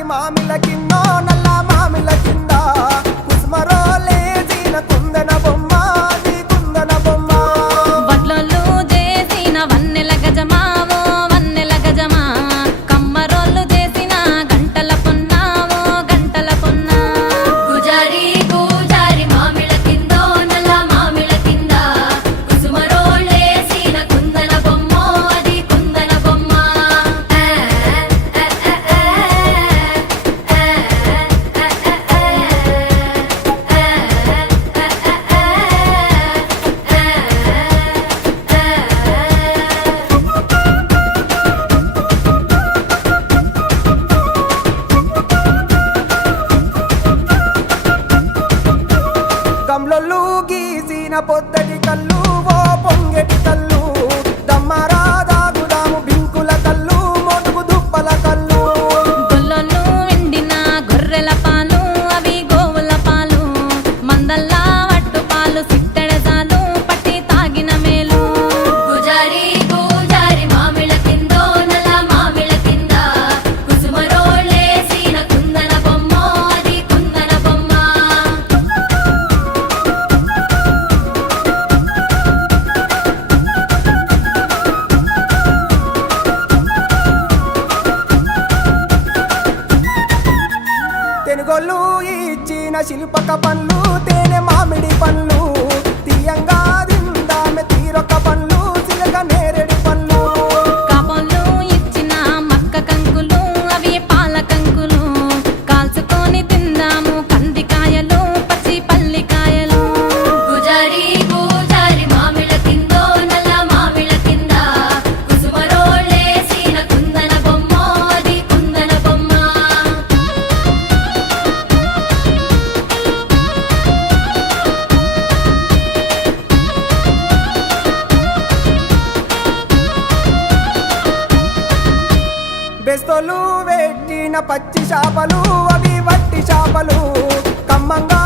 పూజారి మామిల కిందో నల్ల మామిల కింద కుసుమరోలేసిన కుందన బొమ్మ అది కుందన బొమ్మ వడ్లొల్లు చేసిన వన్నెల గజమావో వన్నెల గజమా కమ్మరోళ్ళు చేసిన గంటల పొన్నావో గంటల పొన్నా పూజారి పూజారి మామిళ్ళ కిందో నల్ల మామిళ్ళ కింద కుసుమరోళ్ళేసిన కుందన బొమ్మ అది కుందన బొమ్మ గమ్లొల్లు గీసిన పొద్దటి కళ్ళు ఓ పొంగెటి కళ్ళు దమ్మరా దాగుదాము బింకుల కళ్ళు మొటుకు దుప్పల కళ్ళు గొల్లొల్లు ఎండిన గొర్రెల పాలు అవి గోవుల పాలు మందల్లా వట్టు పాలు సిట్టెడసాలు పట్టి తాగిన మేలు పూజారి పూజారి మామిళ్ళ కిందో నల్ల మామిళ్ళ కింద కుసుమరోళ్ళేసిన కుందన బొమ్మ అది కుందన బొమ్మ తెనుగొల్లు ఇచ్చిన శిల్పక పండ్లు తేనె మామిడి పండ్లు తీయంగా తిందామె తీరొక్క పండ్లు చిలక నేరేడి పండ్లు కాపోళ్ళు ఇచ్చిన మక్క కంకులు అవి పాల కంకులు కాల్చుకొని తిందాము కందికాయలు పచ్చి పల్లికాయలు పూజారి పూజారి మామిళ్ళ కిందో నల్ల మామిళ్ళ కింద కుసుమరోళ్ళేసిన కుందన బొమ్మ అది కుందన బొమ్మ బెస్తోలు పెట్టిన పచ్చి చేపలు అవి వట్టి చేపలు కమ్మంగా